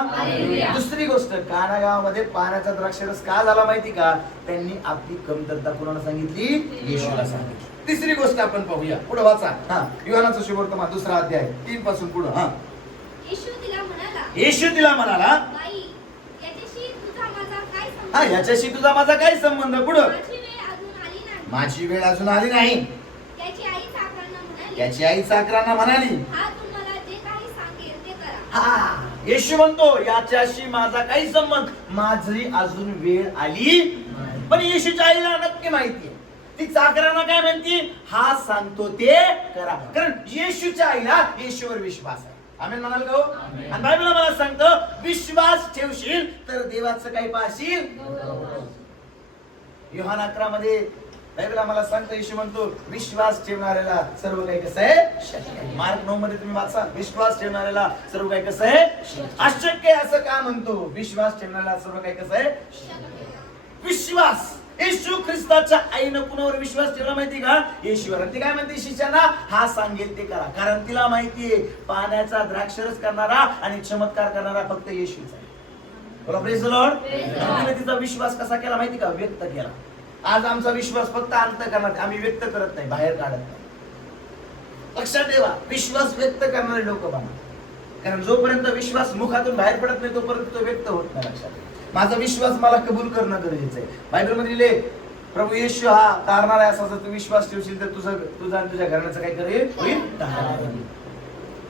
दुसरी गोष्ट, काना गावामध्ये पाण्याचा द्राक्षरस का झाला माहिती का? त्यांनी आपली कमतरता कोणाला सांगितली? येशूला सांगितली. तिसरी गोष्ट आपण पाहूया, पुढे वाचा. योहानाचा सुवर्तमान 2 अध्याय 3 पासून पुढे. येशू तिला म्हणाला, बाई, याच्याशी तुझा माझा काय संबंध? याच्याशी तुझा माझा काय संबंध? पुढे, माझी वेळ अजून आली नाही. माझी वेळ अजून आली नाही. त्याची आई चाकरांना म्हणाली, याची आई चाकरांना म्हणाली, हा तुम्हाला जे काही सांगेल ते करा. हा, येशू म्हणतो याच्याशी माझा काही संबंध, माझी अजून वेळ आली. पण येशूच्या आईला नक्की माहितीये, ती चाकरांना काय म्हणती? हा सांगतो ते करा. कारण येशूच्या आईला येशूवर विश्वास आहे. आमेन म्हणाल का? आणि बायबल मला सांगतं, विश्वास ठेवशील तर देवाचं काही पाहशील. योहान 11 मध्ये बायबल आम्हाला सांगतं, येशू म्हणतो विश्वास ठेवणाऱ्याला सर्व काही कसं आहे? शक्य आहे. मार्क 9 मध्ये तुम्ही वाचा, विश्वास ठेवणाऱ्याला सर्व काही कसं आहे? अशक्य असं का म्हणतो? विश्वास ठेवणाऱ्याला सर्व काही कसं आहे? विश्वास. येशू ख्रिस्ताच्या आईनं कुणावर विश्वास ठेवला माहिती का? येशूवर. ती काय म्हणते शिष्यांना? हा सांगेल ते करा. कारण तिला माहितीये पाण्याचा द्राक्षरस करणारा आणि चमत्कार करणारा फक्त येशूच आहे. बोला प्रेज द लॉर्ड. तिने तिचा विश्वास कसा केला माहिती का? व्यक्त केला. आज आमचा विश्वास फक्त अंतःकरणात, आम्ही व्यक्त करत नाही, बाहेर काढत नाही. लक्षात ठेवा, विश्वास व्यक्त करणारे लोक बना. कारण जोपर्यंत विश्वास मुखातून बाहेर पडत नाही तोपर्यंत तो व्यक्त होत नाही. लक्षात ठेवा, माझा विश्वास मला कबूल करणं गरजेचं आहे. बायबलमध्ये लिहिले, प्रभू येशू हा तारणार आहे, असा जर तू विश्वास ठेवशील तर तुझा आणि तुझ्या घराण्याचं काय करेल? होईल.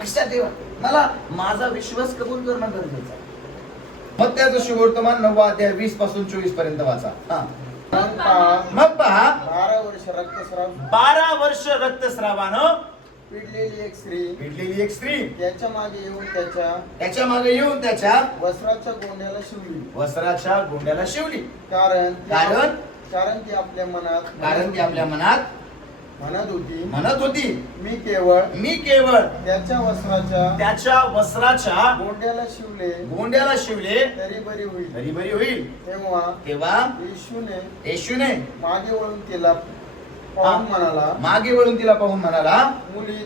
लक्षात ठेवा, मला माझा विश्वास कबूल करणं गरजेचं आहे. मग त्याचं सुवर्तमान 9 अध्याय 20 पासून 24 पर्यंत वाचा. मग पहा, 12 वर्ष रक्तस्राव 12 वर्ष रक्तस्रावानं पिडलेली एक स्त्री त्याच्या मागे येऊन त्याच्या वस्त्राच्या गोंड्याला शिवली. कारण ती आपल्या मनात म्हणत होती, मी केवळ त्याच्या वस्त्राच्या गोंड्याला शिवले तरी बरी होईल. तेव्हा येशूने मागे वळून तिला पाहून म्हणाला, मुली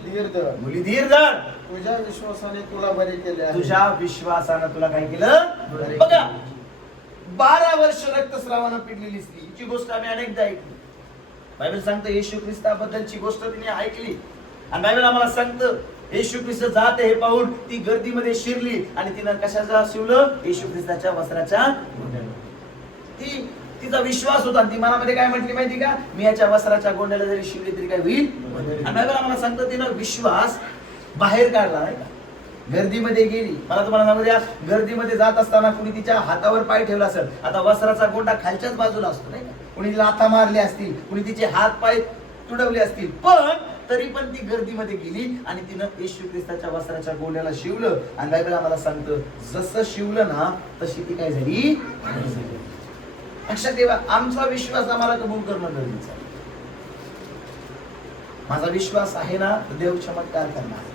धीर धर, तुझ्या विश्वासाने तुला बरे केले. तुझ्या विश्वासानं तुला काय केलं? बघा, 12 वर्ष रक्तस्रावानं पिडलेली स्त्री, हिची गोष्ट आम्ही अनेकदा ऐकली. बायबल सांगतं येशू ख्रिस्ताबद्दलची गोष्ट तिने ऐकली. आणि बायबल आम्हाला सांगतं येशू ख्रिस्त जाते हे पाहून ती गर्दीमध्ये शिरली आणि तिनं कशाचा शिवलं? येशू ख्रिस्ताच्या वस्त्राच्या गोंड्याला. तिचा विश्वास होता. ती मनामध्ये काय म्हटली माहिती का? मी याच्या वस्त्राच्या गोंड्याला जरी शिवली तरी काय होईल. आणि बायबल आम्हाला सांगतं तिनं विश्वास बाहेर काढला नाही का? गर्दीमध्ये गेली. मला तुम्हाला सांगू द्या, गर्दीमध्ये जात असताना कुणी तिच्या हातावर पाय ठेवला असेल. आता वस्त्राचा गोंडा खालच्याच बाजूला असतो नाही का? कुणी तिला हाता मारले असतील, कुणी तिचे हात पाय तुडवले असतील, पण तरी पण ती गर्दीमध्ये गेली आणि तिनं येशू ख्रिस्ताच्या वस्त्राच्या गोंड्याला शिवलं. आणि बायबल आम्हाला सांगतं जसं शिवलं ना तशी ती काय झाली? लक्षात ठेवा, आमचा विश्वास आम्हाला कबूल करणं गरजेचं आहे. माझा विश्वास आहे ना, तर देव चमत्कार करणार.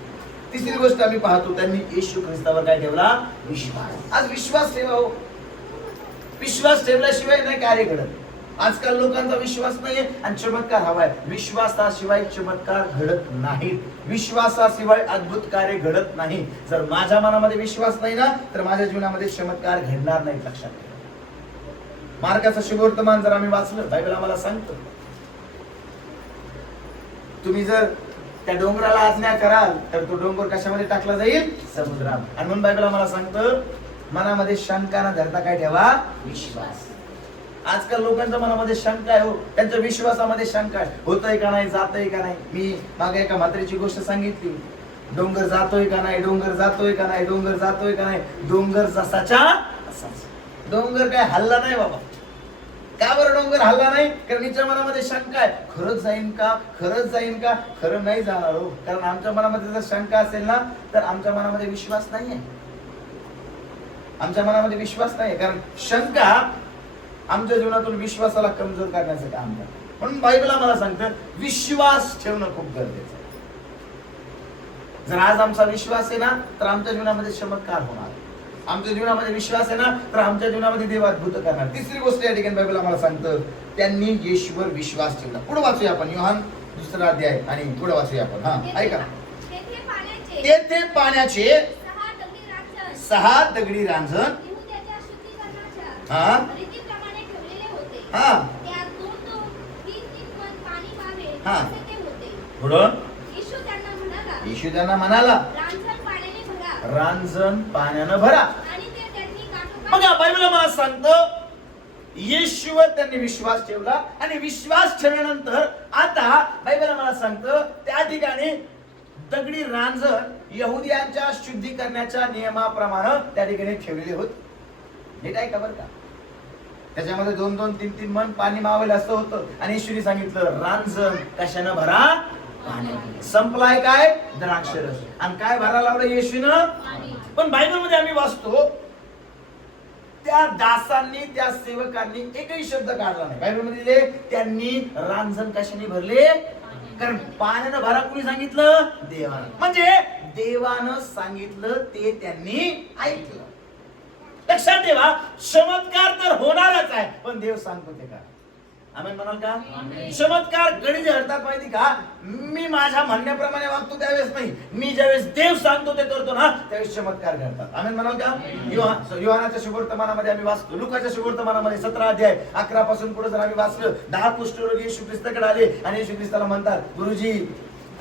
तिसरी गोष्ट आम्ही पाहतो, त्यांनी येशू ख्रिस्तावर काय ठेवला? विश्वास. आज विश्वास ठेवा हो. विश्वास ठेवल्याशिवाय नाही कार्य घडत. आजकाल लोकांचा विश्वास नाहीये आणि चमत्कार हवाय. विश्वासाशिवाय चमत्कार घडत नाहीत. विश्वासाशिवाय अद्भुत कार्य घडत नाही. जर माझ्या मनामध्ये विश्वास नाही ना, तर माझ्या जीवनामध्ये चमत्कार घडणार नाही. लक्षात ठेवा. मार्काचं शुभवर्तमान जर आम्ही वाचलं, बायबल आम्हाला सांगतो, तुम्ही जर त्या डोंगराला आज्ञा कराल तर तो डोंगर कशामध्ये टाकला जाईल? समुद्रात. आणि म्हणून बायबल आम्हाला सांगतं, मनामध्ये शंका न धरता काय ठेवा? विश्वास. आजकाल लोकांच्या मनामध्ये शंका आहे हो, त्यांच्या विश्वासामध्ये शंका आहे. होतंय का नाही, जातंय का नाही. मी मागे एका म्हातारीची गोष्ट सांगितली, डोंगर जातोय का नाही, डोंगर जातोय का नाही, डोंगर जातोय का नाही. डोंगर जसाच्या तसाच. डोंगर काय हल्ला नाही बाबा. का बरं डोंगर हल्ला नाही? कारण तिच्या मनामध्ये शंका आहे, खरंच जाईन का, खरंच जाईन का. खरं नाही जाणार हो. कारण आमच्या मनामध्ये जर शंका असेल ना, तर आमच्या मनामध्ये विश्वास नाहीये. आमच्या मनामध्ये विश्वास नाही, कारण शंका आमच्या जीवनातून विश्वासाला कमजोर करण्याचं काम करते. म्हणून बायबल आम्हाला सांगतं विश्वास ठेवणं खूप गरजेचं आहे. जर आज आमचा विश्वास आहे ना, तर आमच्या जीवनामध्ये चमत्कार होणार. आमच्या जीवनामध्ये विश्वास आहे ना, तर आमच्या जीवनामध्ये देव अद्भुत करणार. तिसरी गोष्ट या ठिकाणी बायबल आम्हाला सांगतं, त्यांनी येशूवर विश्वास ठेवला. पुढे वाचूया आपण योहान 2 अध्याय आणि पुढे वाचूया आपण. हा ऐका, तेथे पाण्याचे 6 दगडी रांजण हा हा हा पुढं येशू त्यांना म्हणाला, रांजण पाण्यानं भरा. बघा बायबल मला सांगतं, येशूवर त्यांनी विश्वास ठेवला आणि विश्वास ठेवल्यानंतर आता बायबल मला सांगतं त्या ठिकाणी दगडी रांजण यहुदियांच्या शुद्धीकरणाच्या नियमाप्रमाणे त्या ठिकाणी ठेवलेले होते. नीट आहे का बरं का? त्याच्यामध्ये 2-2, 3-3 मन पाणी मावेल असं होतं आणि येशूने सांगितलं, रांजण कशानं भरा? पाण्याने. संपलाय काय? द्राक्षरस. आणि काय भरायला लावलं येशूनं? पण बायबल मध्ये आम्ही वाचतो, त्या दासांनी त्या सेवकांनी एकही शब्द काढला नाही. बायबल मध्ये त्यांनी रांजण कशाने भरले? कारण पाण्यानं भरा कोणी सांगितलं? देवानं. म्हणजे देवानं सांगितलं ते त्यांनी ऐकलं. लक्षात ठेवा, चमत्कार तर होणारच आहे, पण देव सांगतो ते का? आमेन म्हणाल का? चमत्कार गणित हरतात माहिती का? मी माझ्या म्हणण्याप्रमाणे वागतो त्यावेळेस नाही, मी ज्यावेळेस देव सांगतो ते करतो ना, त्यावेळेस चमत्कार घडतात. आमेन म्हणाल का? योहानाच्या शुभवर्तमानामध्ये आम्ही वाचतो, लुकाच्या शुभवर्तमानामध्ये 17 अध्याय 11 पासून पुढे जर आम्ही वाचलं, 10 कुष्ठरोगी येशू ख्रिस्ताकडे आले आणि येशू ख्रिस्ताला म्हणतात, गुरुजी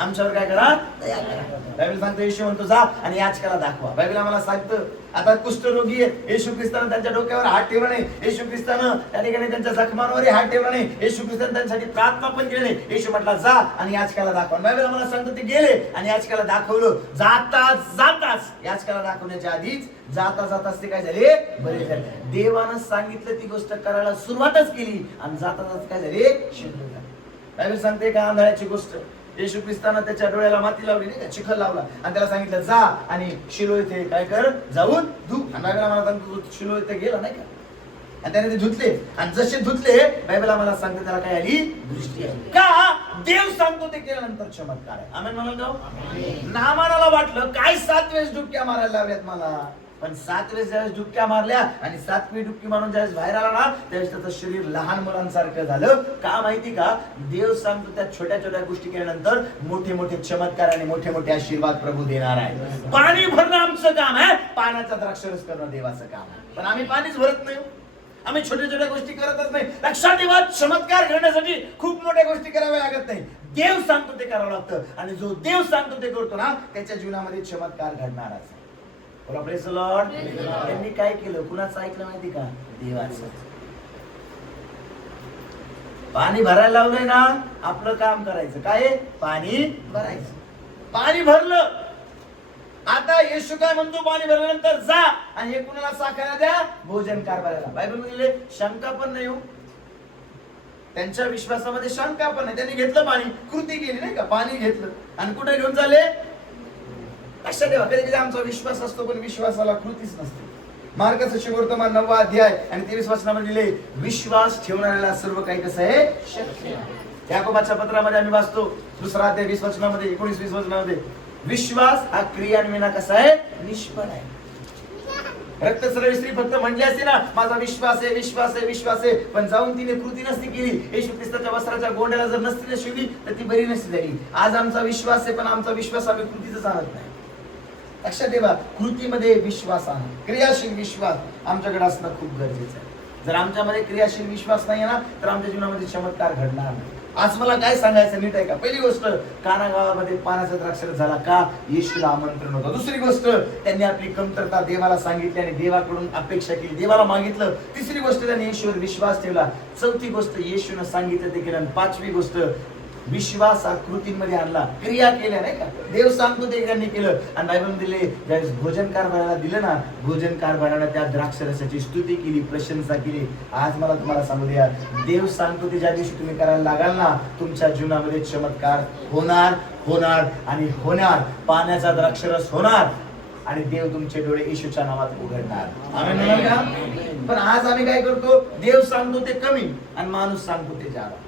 आमच्यावर काय करा? दया करा. बायबल सांगतो येशू म्हणतो जा आणि याचकाला दाखवा. बायबल आम्हाला सांगतं आता कुष्ठरोगी आहेत, येशू ख्रिस्तानं त्यांच्या डोक्यावर हात ठेवला नाही, येशू ख्रिस्तानं त्या ठिकाणी त्यांच्या जखमांवरही हात ठेवला नाही, येशू ख्रिस्तानं त्यांच्यासाठी प्रार्थना पण केली नाही. येशू म्हटला जा आणि याचकाला दाखवा. बायबल आम्हाला सांगतो ते गेले आणि याचकाला दाखवलं. जाताच याचकाला दाखवण्याच्या आधीच जाताच ते काय झाले? बरे झाले. देवानं सांगितलं ती गोष्ट करायला सुरुवातच केली आणि जाताच काय झाले? शिल्लक झाले. बायबल सांगते का आंधळ्याची गोष्ट, येशू ख्रिस्तानं त्याच्या डोळ्याला माती लावली नाही का, चिखल लावला आणि त्याला सांगितलं जा आणि शिलो इथे काय कर, जाऊन धु. आणि बायबल आम्हाला सांगतो शिलो इथे गेला नाही का, आणि त्याने ते धुतले आणि जसे धुतले बायबल आम्हाला सांगते त्याला काय आली? दृष्टी आली. का? देव सांगतो ते केल्यानंतर चमत्कार आहे. आमेन म्हणाल का? नामानाला वाटलं काय 7 वेळेस डुबक्या मारायला लावल्यात मला, पण 7 वेळेस ज्यावेळेस डुबक्या मारल्या आणि 7वी डुबकी मारून ज्यावेळेस बाहेर आला ना, त्यावेळेस त्याचं शरीर लहान मुलांसारखं झालं. का माहिती का? देव सांगतो त्या छोट्या छोट्या गोष्टी केल्यानंतर मोठे मोठे चमत्कार आणि मोठे मोठे आशीर्वाद प्रभू देणार आहे. पाणी भरणं आमचं काम आहे, पाण्याचा द्राक्षरस करणं देवाचं काम आहे. पण आम्ही पाणीच भरत नाही, आम्ही छोट्या छोट्या गोष्टी करतच नाही. लक्षात ठेवा, चमत्कार घडण्यासाठी खूप मोठ्या गोष्टी कराव्या लागत नाही, देव सांगतो ते करावं लागतं आणि जो देव सांगतो ते करतो ना, त्याच्या जीवनामध्ये चमत्कार घडणारच. Praise the Lord. त्यांनी काय केलं? कुणाचं ऐकलं माहिती का? देवाचं. पाणी भरायला लावलंय ना, आपलं काम करायचं काय? पाणी भरायचं. पाणी भरलं. आता येशू काय म्हणतो? पाणी भरल्यानंतर जा आणि हे कुणाला साखायला द्या? भोजन कारभाराला. बायबल मध्ये शंका पण नाही हो, त्यांच्या विश्वासामध्ये शंका पण नाही. त्यांनी घेतलं पाणी, कृती केली नाही का, पाणी घेतलं आणि कुठे घेऊन चालले? लक्षात ठेवा, कधी कधी आमचा विश्वास असतो पण विश्वासाला कृतीच नसते. मार्कचं शुभवर्तमान 9 अध्याय आणि 23 वचनामध्ये लिहिले, विश्वास ठेवणाऱ्याला सर्व काही कसं आहे? शक्य आहे. याकोबाच्या पत्रामध्ये आम्ही वाचतो 2 अध्याय 20 वचनामध्ये, 19-20 वचनामध्ये, विश्वास हा क्रियांविना कसा आहे? निष्फळ आहे. रक्तस्रावी स्त्री फक्त म्हणली असते ना, माझा विश्वास आहे, विश्वास आहे, विश्वास आहे, पण जाऊन तिने कृती नसती केली, येशू ख्रिस्ताच्या वस्त्राच्या गोंड्याला जर नसती शिवली तर ती बरी नसती झाली. आज आमचा विश्वास आहे, पण आमचा विश्वास आम्ही कृतीच आणत नाही. लक्षात ठेवा, कृतीमध्ये विश्वास आहे, क्रियाशील विश्वास आमच्याकडे असणं खूप गरजेचं आहे. जर आमच्यामध्ये क्रियाशील विश्वास नाही ना, तर आमच्या जीवनामध्ये चमत्कार घडणार नाही. आज मला काय सांगायचं नीट आहे का? पहिली गोष्ट, काना गावामध्ये पाण्याचा द्राक्षरस झाला का? येशूला आमंत्रण होतं. दुसरी गोष्ट, त्यांनी आपली कमतरता देवाला सांगितली आणि देवाकडून अपेक्षा केली, देवाला मागितलं. तिसरी गोष्ट, त्यांनी येशूवर विश्वास ठेवला. चौथी गोष्ट, येशूने सांगितलं ते केलं. आणि 5वी गोष्ट, विश्वास हा कृतीमध्ये आणला, क्रिया केल्या नाही का, देव सांगतो ते त्यांनी केलं. आणि बायबल दिले, ज्यावेळेस भोजन कारभाराला दिलं ना, भोजन कारभाराला त्या द्राक्षरसाची स्तुती केली, प्रशंसा केली. आज मला तुम्हाला सांगू द्या, देव सांगतो ते ज्या दिवशी तुम्ही करायला लागाल ना, तुमच्या जीवनामध्ये चमत्कार होणार, होणार आणि होणार. पाण्याचा द्राक्षरस होणार आणि देव तुमचे डोळे येशूच्या नावात उघडणार. आमेन म्हणाल का? पण आज आम्ही काय करतो? देव सांगतो ते कमी आणि माणूस सांगतो ते जादा.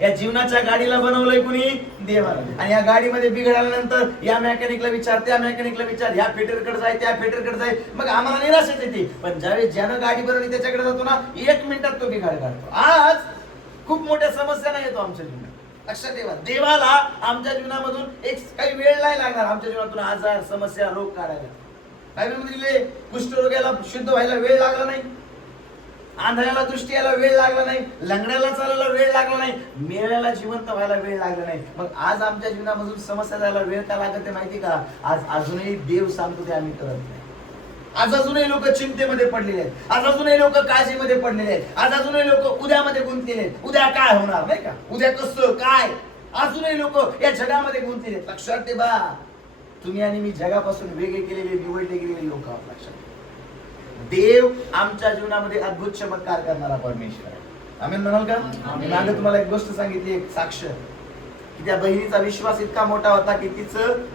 या जीवनाच्या गाडीला बनवलंय कुणी? देवाला. आणि या गाडीमध्ये बिघडल्यानंतर या मेकॅनिकला विचार, त्या मेकॅनिकला विचार, या फिटरकडे जाय, त्या फिटरकडे जाय, मग आम्हाला निराशेच येते. पण ज्यावेळेस ज्यानं गाडी बनवली त्याच्याकडे जातो ना, 1 मिनिटात तो बिघाड काढतो. आज खूप मोठ्या समस्या नाही येतो आमच्या जीवनात. लक्षात ठेवा, देवाला आमच्या जीवनामधून एक काही वेळ नाही लागणार आमच्या जीवनातून आजार, समस्या, रोग काढायला. बायबलमध्ये कुष्ठरोग्याला शुद्ध व्हायला वेळ लागला नाही, आंधळ्याला दृष्टी यायला वेळ लागला नाही, लंगड्याला चालायला वेळ लागला नाही, मेल्याला जिवंत व्हायला वेळ लागला नाही. मग आज आमच्या जीवनामधून समस्या जायला वेळ का लागत आहे माहिती का? आज अजूनही देव सांगतो ते आम्ही करत नाही. आज अजूनही लोक चिंतेमध्ये पडलेले आहेत, आज अजूनही लोक काळजीमध्ये पडलेले आहेत, आज अजूनही लोक उद्यामध्ये गुंतलेले आहेत. उद्या काय होणार नाही का, उद्या कसं काय, अजूनही लोक या जगामध्ये गुंतलेले आहेत. लक्षात ठेवा, तुम्ही आणि मी जगापासून वेगळे केलेले, निवडले गेलेले लोक आहोत. लक्षात ठेवा, देव आमच्या जीवनामध्ये अद्भुत चमत्कार करणारा परमेश्वर आहे. आमेन म्हणाल का? मी मागे तुम्हाला एक गोष्ट सांगितली, एक साक्ष, की त्या बहिणीचा विश्वास इतका मोठा होता की तिचं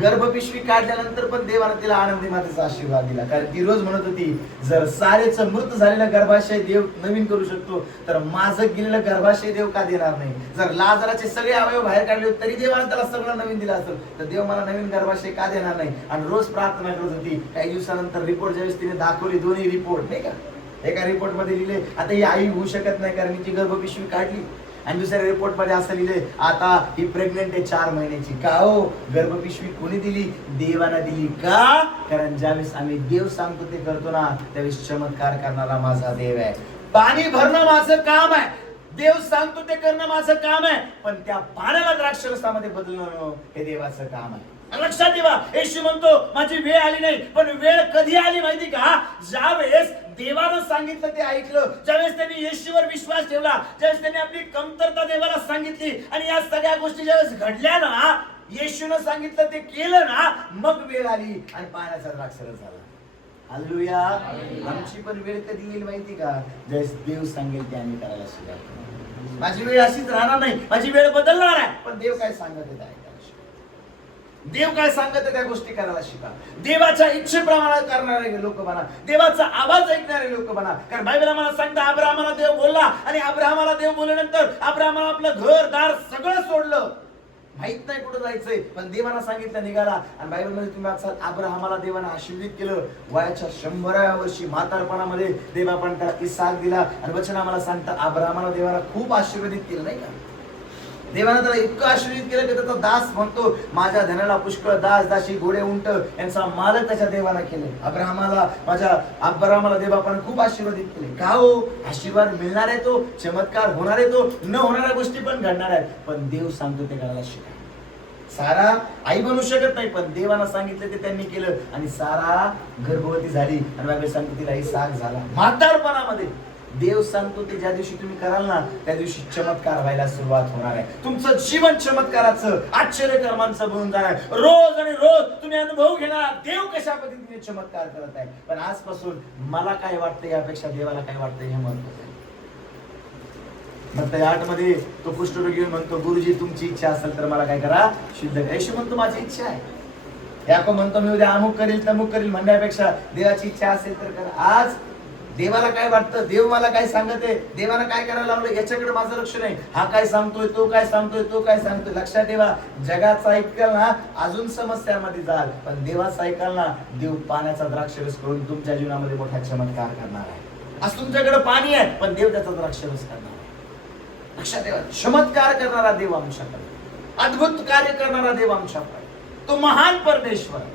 गर्भपिशवी काढल्यानंतर पण देवाने तिला आनंदी मातेचा आशीर्वाद दिला. कारण ती रोज म्हणत होती, जर सारेच मृत झालेलं गर्भाशय देव नवीन करू शकतो, तर माझं गेलेलं गर्भाशय देव का देणार नाही? जर लाजाराचे सगळे अवयव बाहेर काढले तरी देवाने त्याला सगळं नवीन दिलं असेल, तर देव मला नवीन गर्भाशय का देणार नाही? आणि रोज प्रार्थना करत होती. काही दिवसानंतर रिपोर्ट ज्यावेळेस तिने दाखवली, दोन्ही रिपोर्ट नाही का, एका रिपोर्ट मध्ये लिहिले आता ही आई होऊ शकत नाही कारण तिची गर्भपिशवी काढली, आणि दुसऱ्या रिपोर्ट मध्ये असं लिहिले आता ही प्रेग्नेंट आहे 4 महिन्याची. का हो? गर्भपिशवी कोणी दिली? देवाने दिली. का? कारण ज्यावेळेस आम्ही देव सांगतो ते करतो ना, त्यावेळेस चमत्कार करणारा माझा देव आहे. पाणी भरणं माझं काम आहे, देव सांगतो ते करणं माझं काम आहे, पण त्या पाण्याला द्राक्षरसामध्ये बदलणं हे देवाचं काम आहे. लक्षात ठेवा, येशू म्हणतो माझी वेळ आली नाही, पण वेळ कधी आली माहिती का? ज्यावेळेस देवानं सांगितलं ते ऐकलं, ज्यावेळेस त्यांनी येशूवर विश्वास ठेवला, ज्यावेळेस त्यांनी आपली कमतरता देवाला सांगितली, आणि या सगळ्या गोष्टी ज्यावेळेस घडल्या ना, येशूनं सांगितलं ते केलं ना, मग वेळ आली आणि पाण्याचा द्राक्षरस झाला. हालेलुया. आमची पण वेळ कधी येईल माहिती का? ज्यावेळेस देव सांगेल ते आम्ही करायला शिकायचं. माझी वेळ अशीच राहणार नाही, माझी वेळ बदलणार आहे, पण देव काय सांगत आहे देव काय सांगत त्या गोष्टी करायला शिका. देवाच्या इच्छेप्रमाणे करणारे लोक बना, देवाचा आवाज ऐकणारे लोक बना. कारण बायबल आम्हाला सांगतं, अब्राहमाला देव बोलला, आणि अब्राहमाला देव बोलल्यानंतर अब्राहमाला आपलं घरदार सगळं सोडलं, माहित नाही कुठं जायचंय, पण देवानं सांगितलं निघाला. आणि बायबल मध्ये तुम्ही वाचाल, अब्राहमाला देवानं आशीर्वादित केलं. वयाच्या 100व्या वर्षी म्हातारपणामध्ये देवापण त्याला इसाक दिला. आणि वचन आम्हाला सांगतं, अब्राहमाला देवाला खूप आशीर्वादित केलं नाही का? देवानं त्याला इतकं आशीर्वादित केलं की त्याचा दास म्हणतो, माझ्या धनाला पुष्कळ दास दासी घोडे उंट यांचा मालक त्याच्या देवाला केले. अब्राहमाला देवापण खूप आशीर्वादित केले. का हो? आशीर्वाद मिळणार आहे, तो चमत्कार होणार आहे, तो न होणाऱ्या गोष्टी पण घडणार आहेत, पण देव सांगतो ते करायला शिका. सारा आई बनू शकत नाही, पण देवानं सांगितलं ते त्यांनी केलं, आणि सारा गर्भवती झाली, आणि बायबल सांगते तिला इसाक झाला. म्हातारपणामध्ये देव सांगतो ते ज्या दिवशी तुम्ही कराल ना, त्या दिवशी चमत्कार व्हायला सुरुवात होणार आहे. तुमचं जीवन चमत्काराचं, आश्चर्य कर्मांचं बनून जाणार आहे. रोज आणि रोज तुम्ही अनुभव घेणार देव कशा पद्धतीने चमत्कार करत आहे. पण आजपासून मला काय वाटतं यापेक्षा देवाला काय वाटतं हे महत्त्वाचं आहे. मग 8 मध्ये तो कुष्ठरोगी म्हणतो, गुरुजी तुमची इच्छा असेल तर मला काय करा, शुद्ध करा. येशू म्हणतो माझी इच्छा आहे. याको म्हणतो मी उद्या अमुक करील तमुक करील म्हणण्यापेक्षा देवाची इच्छा असेल तर करा. आज देवाला काय वाटतं, देव मला काय सांगत आहे, देवाला काय करायला लावलं याच्याकडे माझं लक्ष नाही. हा काय सांगतोय, तो काय सांगतोय, तो काय सांगतोय. लक्षात ठेवा, जगाचा ऐकाल ना अजून समस्यांमध्ये जाल, पण देवाचा ऐकाल ना, देव पाण्याचा द्राक्षरस करून तुमच्या जीवनामध्ये मोठा चमत्कार करणार आहे. आज तुमच्याकडे पाणी आहे, पण देव त्याचा द्राक्षरस करणार आहे. लक्षात ठेवा, चमत्कार करणारा देव आमच्याकडे, अद्भुत कार्य करणारा देव आमच्याकडे, तो महान परमेश्वर.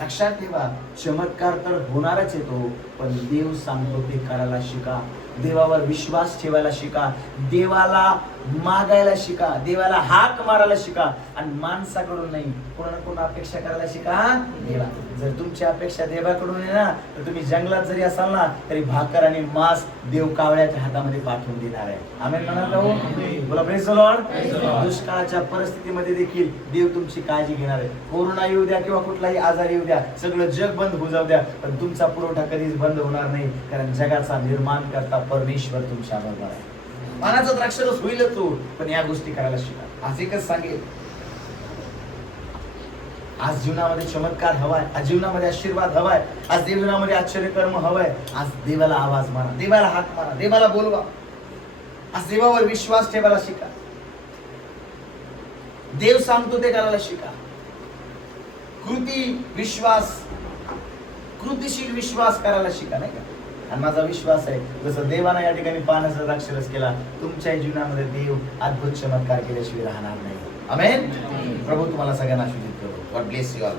लक्षात ठेवा, चमत्कार तर होणारच येतो, पण देव सांगतो ते करायला शिका. देवावर विश्वास ठेवायला शिका, देवाला मागायला शिका, देवाला हाक मारायला शिका, आणि माणसाकडून नाही, कोणाकडून अपेक्षा करायला शिका, देवा. जर तुमची अपेक्षा देवाकडून आहे ना, तर तुम्ही जंगलात जरी असाल ना, तरी भाकर आणि मांस देव कावळ्याच्या हातामध्ये पाठवून देणार आहे. आमेन म्हणा का हो? बोला प्रेज द लॉर्ड. दुष्काळाच्या परिस्थितीमध्ये देखील देव तुमची काळजी घेणार आहे. कोरोना येऊ द्या किंवा कुठलाही आजार येऊ द्या, सगळं जग बंद होऊ जाऊ द्या, पण तुमचा पुरवठा कधीच बंद होणार नाही, कारण जगाचा निर्माण करता परमेश्वर तुमच्या बरोबर आहे. पाण्याचा द्राक्षरस होईलच तो, पण या गोष्टी करायला शिका. आज एकच सांगेल, आज जीवनामध्ये चमत्कार हवाय, आज जीवनामध्ये आशीर्वाद हवाय, आज जीवनामध्ये आश्चर्य कर्म हवाय. आज देवाला आवाज मारा, देवाला हाक मारा, देवाला बोलवा. देवावर विश्वास ठेवायला शिका. देव सांगतो ते करायला शिका. कृतीशील विश्वास करायला शिका, नाही का? आणि माझा विश्वास आहे जसं देवानं या ठिकाणी पाण्याचा अक्षरच केला, तुमच्या जीवनामध्ये देव अद्भुत चमत्कार केल्याशिवाय राहणार नाही. आमेन. प्रभू तुम्हाला सगळ्यांना आशीर्वादित करो. God bless you all.